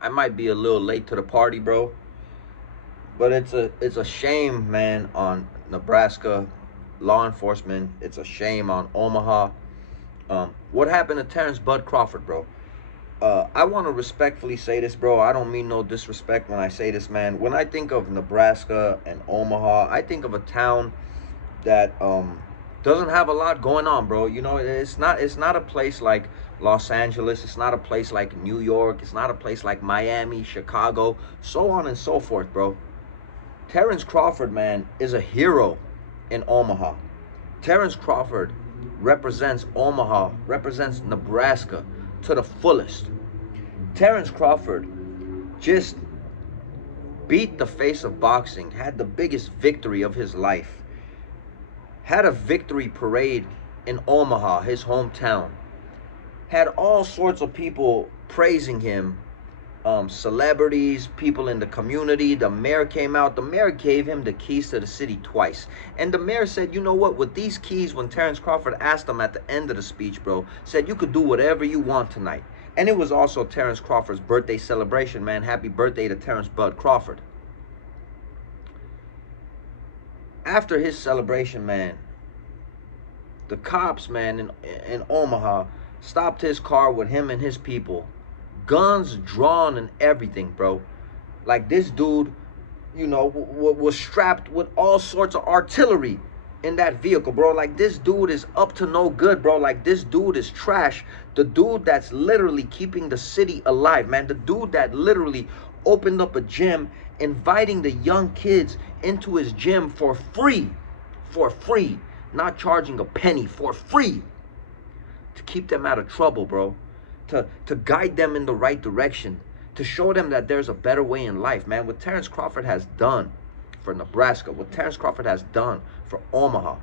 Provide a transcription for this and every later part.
I might be a little late to the party, bro. But it's a shame, man, on Nebraska law enforcement. It's a shame on Omaha. What happened to Terence Bud Crawford, bro? I want to respectfully say this, bro. I don't mean no disrespect when I say this, man. When I think of Nebraska and Omaha, I think of a town that doesn't have a lot going on, bro. You know, it's not a place like Los Angeles. It's not a place like New York. It's not a place like Miami, Chicago, so on and so forth, bro. Terence Crawford, man, is a hero in Omaha. Terence Crawford represents Omaha, represents Nebraska to the fullest. Terence Crawford just beat the face of boxing, had the biggest victory of his life, had a victory parade in Omaha, his hometown, had all sorts of people praising him, celebrities, people in the community. The mayor came out. The mayor gave him the keys to the city twice. And the mayor said, you know what, with these keys, when Terence Crawford asked him at the end of the speech, bro, said you could do whatever you want tonight. And it was also Terence Crawford's birthday celebration, man. Happy birthday to Terence Bud Crawford. After his celebration, man, the cops, man, in Omaha stopped his car with him and his people, guns drawn and everything, bro. Like, this dude, you know, was strapped with all sorts of artillery in that vehicle, bro. Like, this dude is up to no good, bro. Like, this dude is trash. The dude that's literally keeping the city alive, man. The dude that literally opened up a gym, inviting the young kids into his gym for free, not charging a penny, for free, to keep them out of trouble, bro. To guide them in the right direction, to show them that there's a better way in life, man. What Terence Crawford has done for Nebraska, what Terence Crawford has done for Omaha,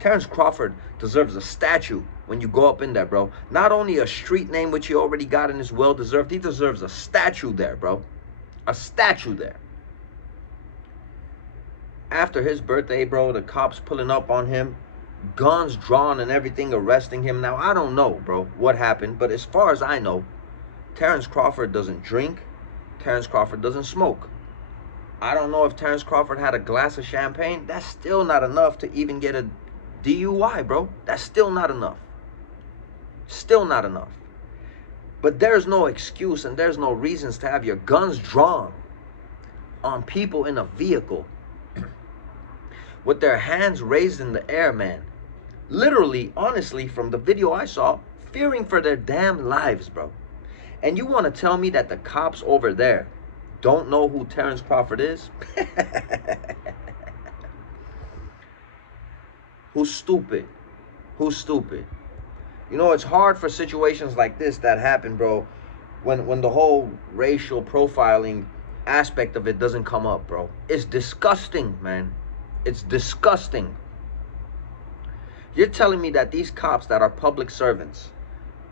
Terence Crawford deserves a statue when you go up in there, bro. Not only a street name, which he already got and is well-deserved, he deserves a statue there, bro. A statue there. After his birthday, bro, the cops pulling up on him, guns drawn and everything, arresting him. Now, I don't know, bro, what happened, but as far as I know, Terence Crawford doesn't drink. Terence Crawford doesn't smoke. I don't know if Terence Crawford had a glass of champagne. That's still not enough to even get a DUI, bro. That's still not enough. Still not enough. But there's no excuse and there's no reasons to have your guns drawn on people in a vehicle with their hands raised in the air, man. Literally, honestly, from the video I saw, fearing for their damn lives, bro. And you want to tell me that the cops over there don't know who Terence Crawford is? Who's stupid? Who's stupid? You know, it's hard for situations like this that happen, bro, when the whole racial profiling aspect of it doesn't come up, bro. It's disgusting, man. It's disgusting. You're telling me that these cops that are public servants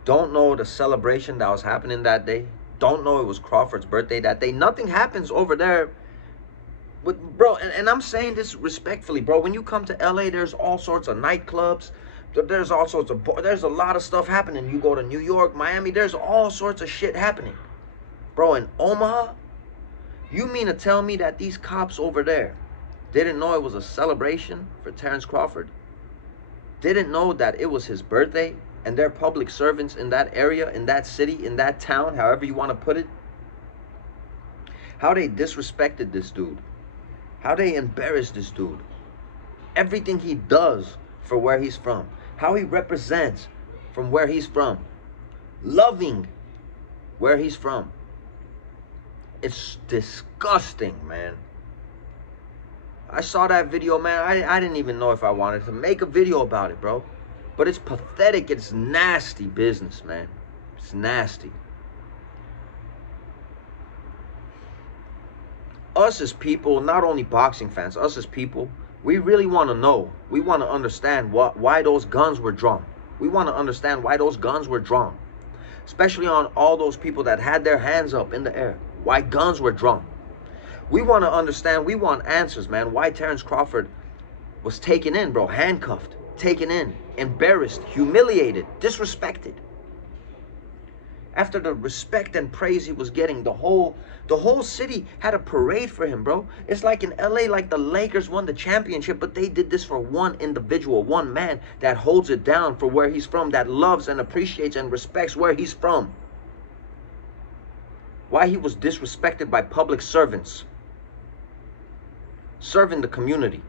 don't know the celebration that was happening that day? Don't know it was Crawford's birthday that day? Nothing happens over there. But, bro, and I'm saying this respectfully, bro. When you come to LA, there's all sorts of nightclubs. There's all sorts of, there's a lot of stuff happening. You go to New York, Miami, there's all sorts of shit happening. Bro, in Omaha, you mean to tell me that these cops over there didn't know it was a celebration for Terence Crawford? Didn't know that it was his birthday, and they're public servants in that area, in that city, in that town, however you want to put it? How they disrespected this dude. How they embarrassed this dude. Everything he does for where he's from. How he represents from where he's from. Loving where he's from. It's disgusting, man. I saw that video, man. I didn't even know if I wanted to make a video about it, bro. But it's pathetic. It's nasty business, man. It's nasty. Us as people, not only boxing fans, us as people, we really want to know. We want to understand why those guns were drawn. We want to understand why those guns were drawn. Especially on all those people that had their hands up in the air. Why guns were drawn. We want to understand, we want answers, man. Why Terence Crawford was taken in, bro. Handcuffed, taken in, embarrassed, humiliated, disrespected. After the respect and praise he was getting, the whole city had a parade for him, bro. It's like in LA, like the Lakers won the championship, but they did this for one individual, one man that holds it down for where he's from, that loves and appreciates and respects where he's from. Why he was disrespected by public servants serving the community.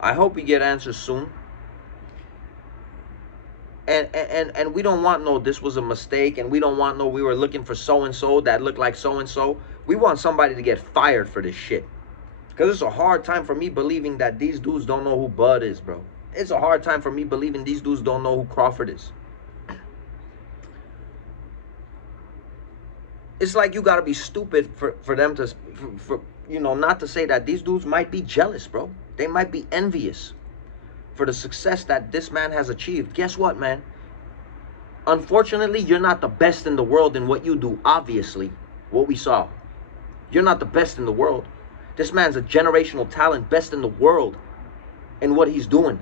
I hope we get answers soon. And we don't want no this was a mistake, and we don't want no we were looking for so-and-so that looked like so-and-so. We want somebody to get fired for this shit. Because it's a hard time for me believing that these dudes don't know who Bud is, bro. It's a hard time for me believing these dudes don't know who Crawford is. It's like you gotta be stupid for them to, you know, not to say that these dudes might be jealous, bro. They might be envious for the success that this man has achieved. Guess what, man? Unfortunately, you're not the best in the world in what you do, obviously, what we saw. You're not the best in the world. This man's a generational talent, best in the world in what he's doing.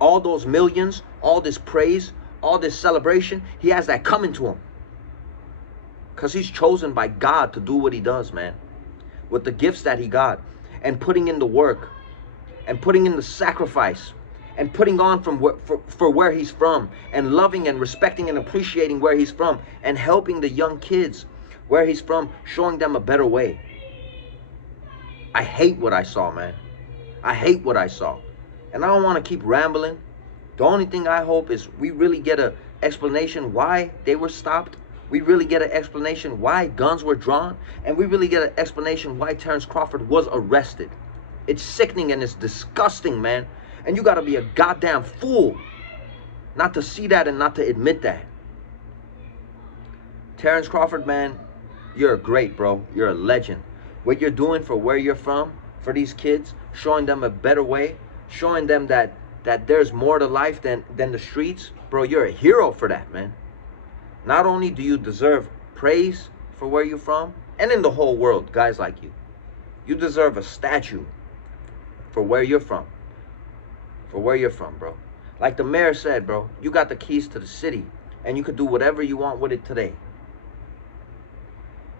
All those millions, all this praise, all this celebration, he has that coming to him. Because he's chosen by God to do what he does, man. With the gifts that he got. And putting in the work. And putting in the sacrifice. And putting on from for where he's from. And loving and respecting and appreciating where he's from. And helping the young kids where he's from. Showing them a better way. I hate what I saw, man. I hate what I saw. And I don't want to keep rambling. The only thing I hope is we really get an explanation why they were stopped. We really get an explanation why guns were drawn. And we really get an explanation why Terence Crawford was arrested. It's sickening and it's disgusting, man. And you got to be a goddamn fool not to see that and not to admit that. Terence Crawford, man, you're great, bro. You're a legend. What you're doing for where you're from, for these kids, showing them a better way, showing them that there's more to life than the streets, bro, you're a hero for that, man. Not only do you deserve praise for where you're from, and in the whole world, guys like you, you deserve a statue for where you're from. For where you're from, bro. Like the mayor said, bro, you got the keys to the city, and you could do whatever you want with it today.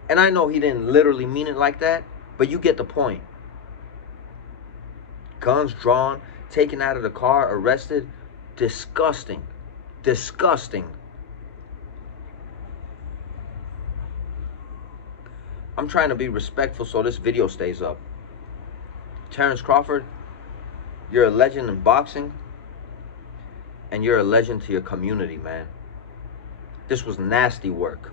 And I know he didn't literally mean it like that, but you get the point. Guns drawn, taken out of the car, arrested. Disgusting. Disgusting. I'm trying to be respectful so this video stays up. Terence Crawford, you're a legend in boxing. And you're a legend to your community, man. This was nasty work.